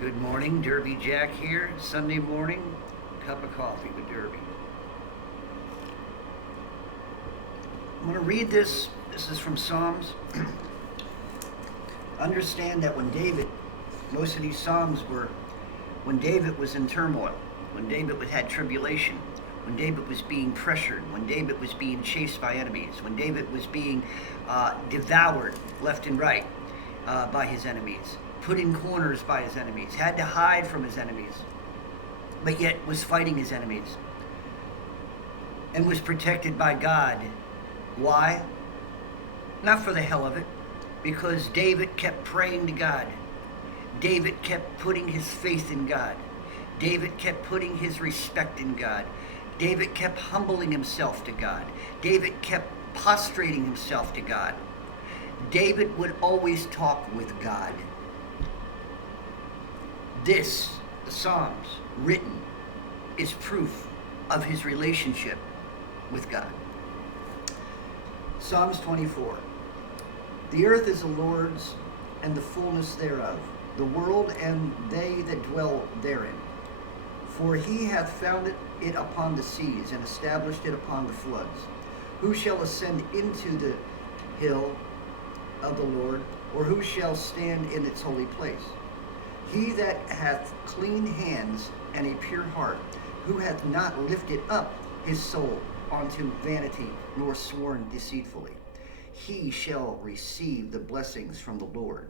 Good morning, Derby Jack here. Sunday morning, cup of coffee with Derby. I'm going to read this. This is from Psalms. Understand that when David, most of these Psalms were when David was in turmoil, when David had tribulation, when David was being pressured, when David was being chased by enemies, when David was being devoured left and right by his enemies, put in corners by his enemies, had to hide from his enemies, but yet was fighting his enemies and was protected by God. Why? Not for the hell of it, because David kept praying to God. David kept putting his faith in God. David kept putting his respect in God. David kept humbling himself to God. David kept prostrating himself to God. David would always talk with God. This, the Psalms, written, is proof of his relationship with God. Psalms 24. The earth is the Lord's, and the fullness thereof, the world and they that dwell therein. For he hath founded it upon the seas, and established it upon the floods. Who shall ascend into the hill of the Lord, or who shall stand in its holy place? He that hath clean hands and a pure heart, who hath not lifted up his soul unto vanity, nor sworn deceitfully, he shall receive the blessings from the Lord,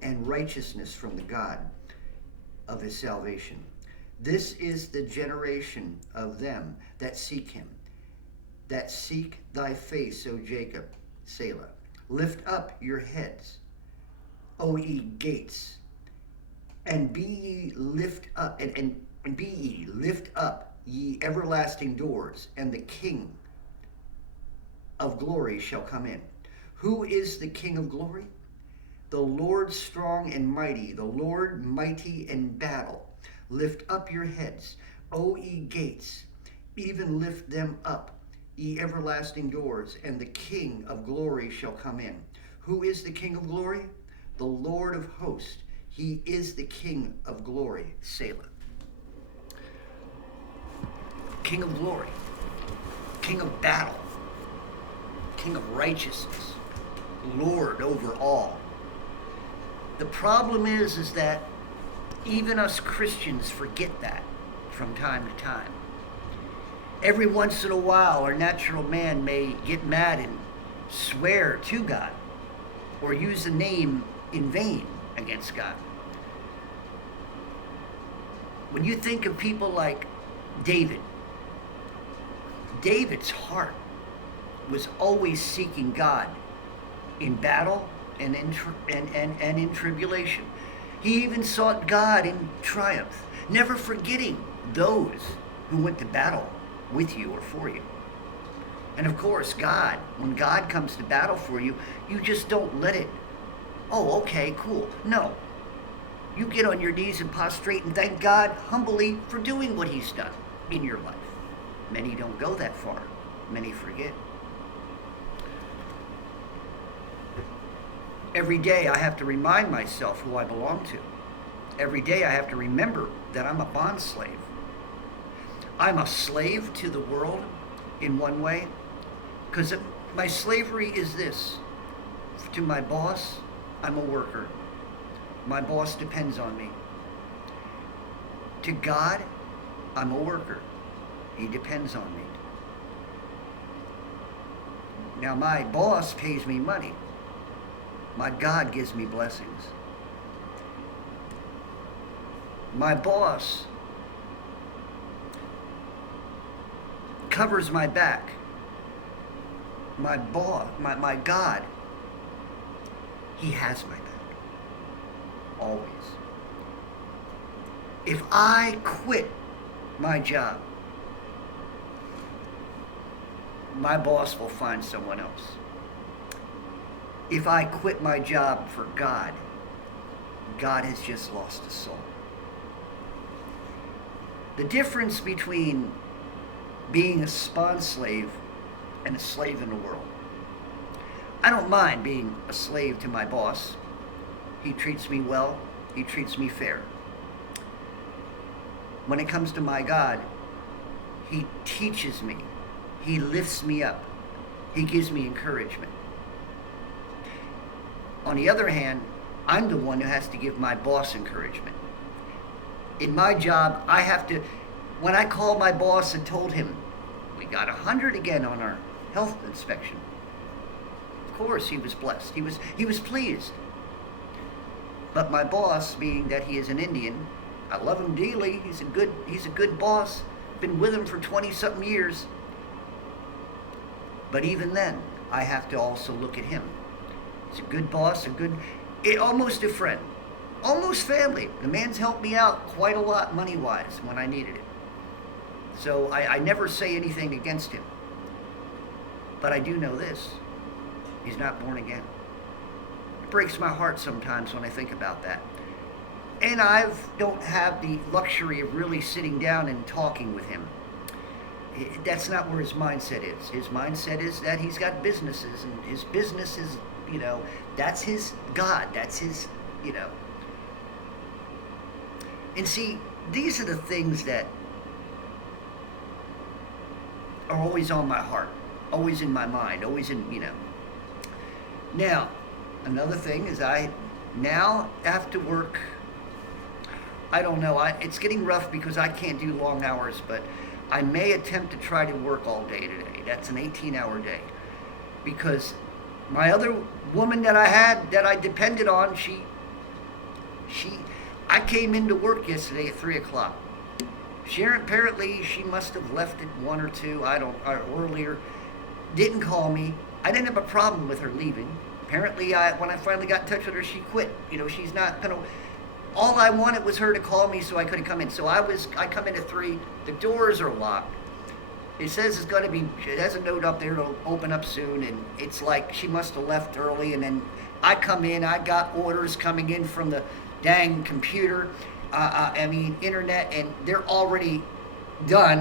and righteousness from the God of his salvation. This is the generation of them that seek him, that seek thy face, O Jacob, Selah. Lift up your heads, O ye gates, and be ye lift up, and be ye lift up, ye everlasting doors, and the King of glory shall come in. Who is the King of glory? The Lord strong and mighty, the Lord mighty in battle. Lift up your heads, O ye gates, even lift them up, ye everlasting doors, and the King of glory shall come in. Who is the King of glory? The Lord of hosts. He is the King of glory. Selah. King of glory, King of battle, King of righteousness, Lord over all. The problem is that even us Christians forget that from time to time. Every once in a while, our natural man may get mad and swear to God or use a name in vain against God. When you think of people like David, David's heart was always seeking God in battle and in tribulation. He even sought God in triumph, never forgetting those who went to battle with you or for you. And of course, God, when God comes to battle for you, you just don't let it, oh, okay, cool. No. You get on your knees and prostrate and thank God humbly for doing what he's done in your life. Many don't go that far. Many forget. Every day I have to remind myself who I belong to. Every day I have to remember that I'm a bond slave. I'm a slave to the world in one way, because my slavery is this. To my boss, I'm a worker. My boss depends on me. To God, I'm a worker. He depends on me. Now, my boss pays me money. My God gives me blessings. My boss covers my back. My God, he has my back. Always. If I quit my job, my boss will find someone else. If I quit my job for God, God has just lost a soul. The difference between being a bond slave and a slave in the world. I don't mind being a slave to my boss. He treats me well. He treats me fair. when it comes to my God, he teaches me. He lifts me up. He gives me encouragement. On the other hand, I'm the one who has to give my boss encouragement. In my job, I have to, when I called my boss and told him, we got 100 again on our health inspection. Of course, he was blessed. He was pleased. But my boss, being that he is an Indian, I love him dearly. He's a good boss. Been with him for 20-something years. But even then, I have to also look at him. He's a good boss, almost a friend, almost family. The man's helped me out quite a lot money-wise when I needed it. So I never say anything against him. But I do know this. He's not born again. It breaks my heart sometimes when I think about that. And I don't have the luxury of really sitting down and talking with him. That's not where his mindset is. His mindset is that he's got businesses, and his business is, that's his God. That's his, And see, these are the things that are always on my heart, always in my mind, always in, Now, another thing is now after work, I don't know, it's getting rough because I can't do long hours, but I may attempt to try to work all day today. That's an 18-hour day. Because my other woman that I depended on, I came into work yesterday at 3 o'clock. Apparently she must have left at 1 or 2, or earlier. Didn't call me. I didn't have a problem with her leaving. Apparently, when I finally got in touch with her, she quit. She's not going to... All I wanted was her to call me so I could come in. So I come in at 3. The doors are locked. It says it has a note up there, it'll open up soon, and it's like she must have left early, and then I come in, I got orders coming in from the dang computer, internet, and they're already done.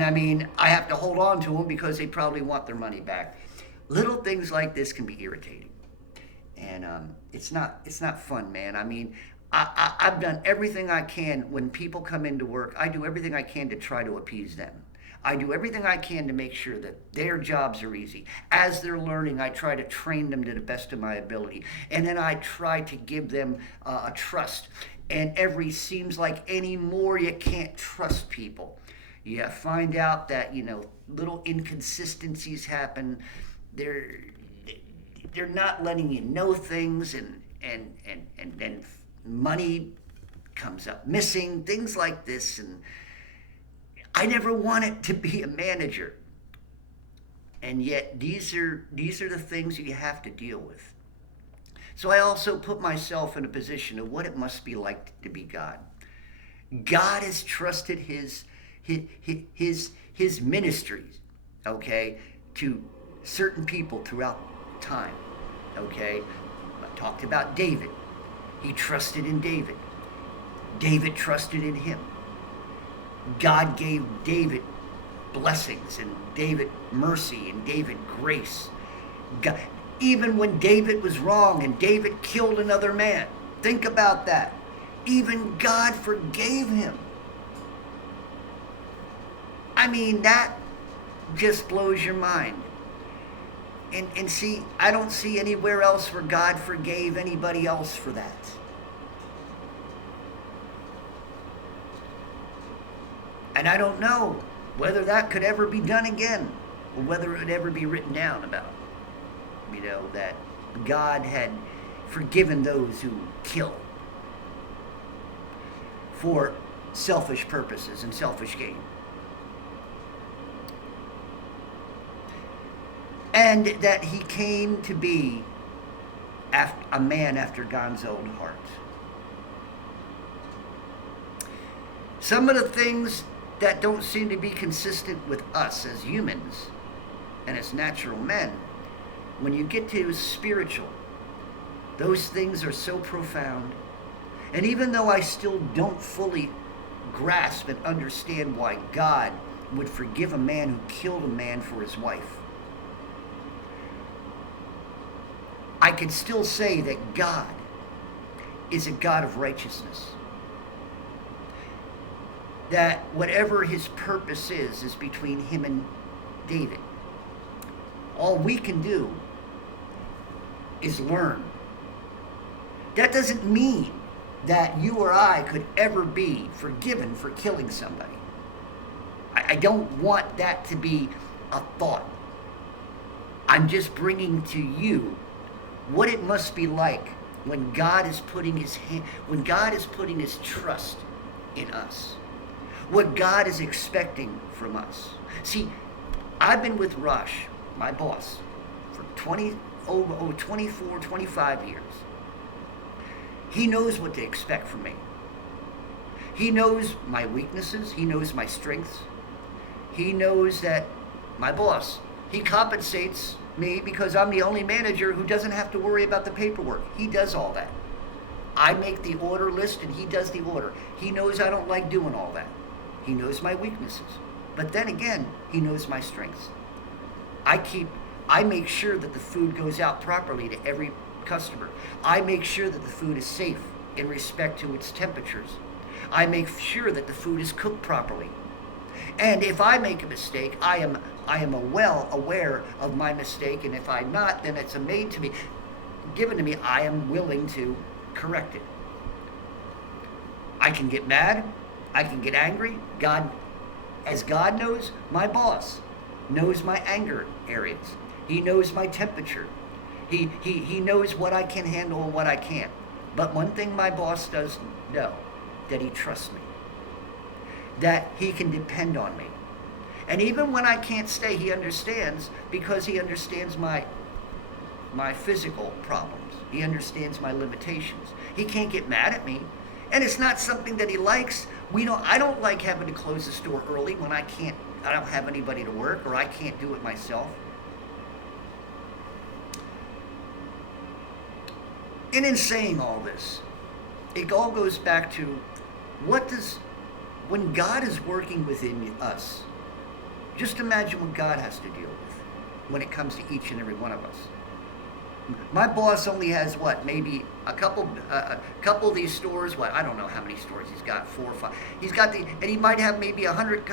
I have to hold on to them because they probably want their money back. Little things like this can be irritating. And it's not fun, man. I've done everything I can. When people come into work, I do everything I can to try to appease them. I do everything I can to make sure that their jobs are easy. As they're learning, I try to train them to the best of my ability. And then I try to give them a trust. And seems like anymore you can't trust people. You find out that, little inconsistencies happen. They're not letting you know things, and money comes up missing, things like this. And I never wanted to be a manager. And yet these are the things you have to deal with. So I also put myself in a position of what it must be like to be God. God has trusted his ministries, okay, to certain people throughout time, okay? I talked about David. He trusted in David. David trusted in him. God gave David blessings, and David mercy, and David grace. God, even when David was wrong and David killed another man, think about that. Even God forgave him. That just blows your mind. And see, I don't see anywhere else where God forgave anybody else for that. And I don't know whether that could ever be done again, or whether it would ever be written down about. That God had forgiven those who kill for selfish purposes and selfish gain. And that he came to be a man after God's own heart. Some of the things that don't seem to be consistent with us as humans and as natural men, when you get to spiritual, those things are so profound. And even though I still don't fully grasp and understand why God would forgive a man who killed a man for his wife, I can still say that God is a God of righteousness. that whatever his purpose is between him and David. All we can do is learn. That doesn't mean that you or I could ever be forgiven for killing somebody. I don't want that to be a thought. I'm just bringing to you what it must be like when God is putting when God is putting his trust in us. What God is expecting from us. See, I've been with Rush, my boss, for 24, 25 years. He knows what to expect from me. He knows my weaknesses. He knows my strengths. He knows that my boss, he compensates me because I'm the only manager who doesn't have to worry about the paperwork. He does all that. I make the order list and he does the order. He knows I don't like doing all that. He knows my weaknesses. But then again, he knows my strengths. I make sure that the food goes out properly to every customer. I make sure that the food is safe in respect to its temperatures. I make sure that the food is cooked properly. And if I make a mistake, I am well aware of my mistake, and if I'm not, then it's given to me, I am willing to correct it. I can get mad, I can get angry. As God knows, my boss knows my anger areas. He knows my temperature. He knows what I can handle and what I can't. But one thing my boss does know, that he trusts me. That he can depend on me. And even when I can't stay, he understands, because he understands my physical problems. He understands my limitations. He can't get mad at me. And it's not something that he likes. I don't like having to close the store early when I don't have anybody to work, or I can't do it myself. And in saying all this, it all goes back to when God is working within us, just imagine what God has to deal with when it comes to each and every one of us. My boss only has maybe a couple of these stores. I don't know how many stores he's got, 4 or 5. And he might have maybe 100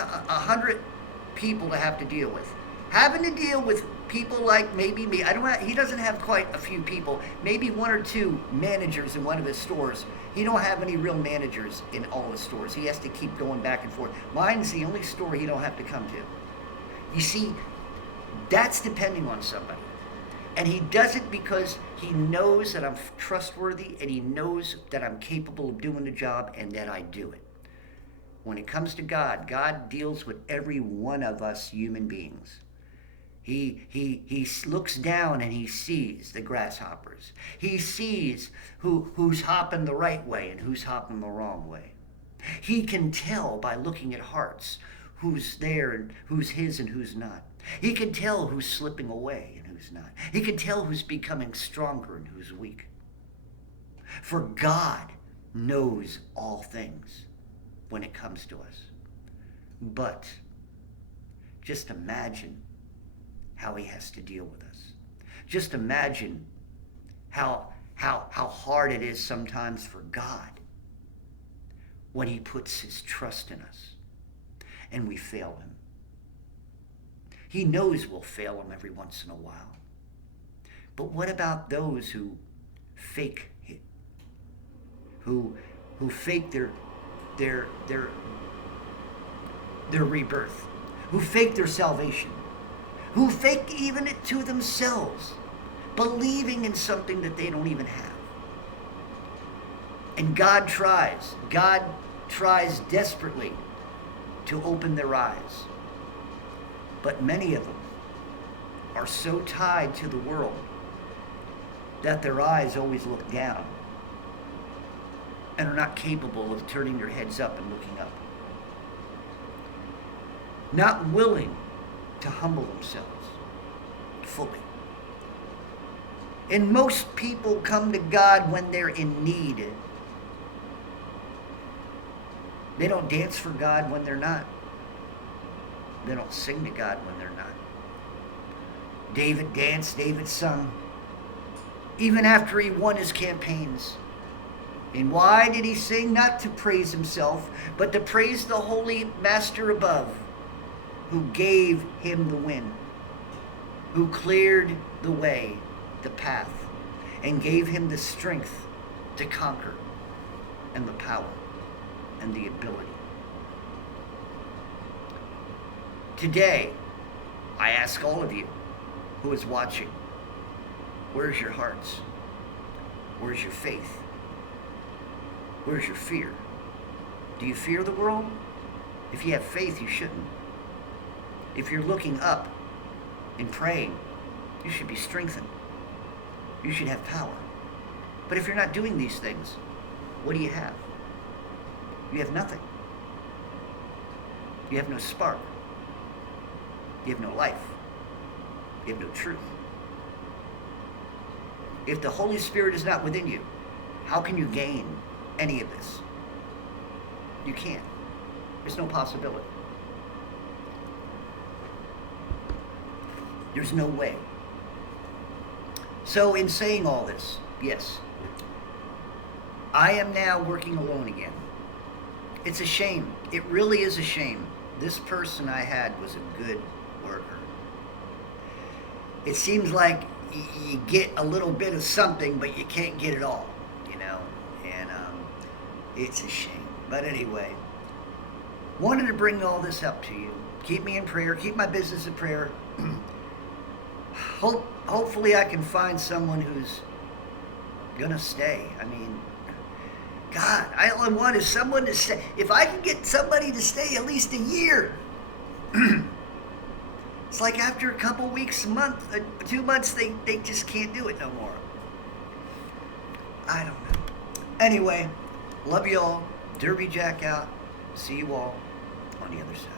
people to have to deal with. Having to deal with people like maybe me. He doesn't have quite a few people. Maybe 1 or 2 managers in one of his stores. He don't have any real managers in all his stores. He has to keep going back and forth. Mine's the only store he don't have to come to. You see, that's depending on somebody. And he does it because he knows that I'm trustworthy, and he knows that I'm capable of doing the job, and that I do it. When it comes to God, God deals with every one of us human beings. He looks down and he sees the grasshoppers. He sees who's hopping the right way and who's hopping the wrong way. He can tell by looking at hearts who's there and who's his and who's not. He can tell who's slipping away and who's not. He can tell who's becoming stronger and who's weak. For God knows all things when it comes to us. But just imagine how he has to deal with us. Just imagine how hard it is sometimes for God when he puts his trust in us and we fail him. He knows we'll fail him every once in a while. But what about those who fake it? Who fake their rebirth? Who fake their salvation? Who fake even it to themselves, believing in something that they don't even have. And God tries desperately to open their eyes. But many of them are so tied to the world that their eyes always look down and are not capable of turning their heads up and looking up. Not willing to humble themselves fully. And most people come to God when they're in need. They don't dance for God when they're not. They don't sing to God when they're not. David danced, David sung. Even after he won his campaigns, And why did he sing? Not to praise himself, but to praise the holy master above, who gave him the wind, who cleared the way, the path, and gave him the strength to conquer, and the power and the ability. Today, I ask all of you who is watching, where's your hearts? Where's your faith? Where's your fear? Do you fear the world? If you have faith, you shouldn't. If you're looking up and praying, you should be strengthened. You should have power. But if you're not doing these things, what do you have? You have nothing. You have no spark. You have no life. You have no truth. If the Holy Spirit is not within you, how can you gain any of this? You can't. There's no possibility. There's no way. So in saying all this, yes, I am now working alone again. It's a shame. It really is a shame. This person I had was a good worker. It seems like you get a little bit of something, but you can't get it all, you know? And it's a shame. But anyway, wanted to bring all this up to you. Keep me in prayer. Keep my business in prayer. Hopefully I can find someone who's gonna stay. I mean, God, all I want is someone to stay. If I can get somebody to stay at least a year, it's like after a couple weeks, a month, 2 months, they just can't do it no more. I don't know. Anyway, love you all. Derby Jack out. See you all on the other side.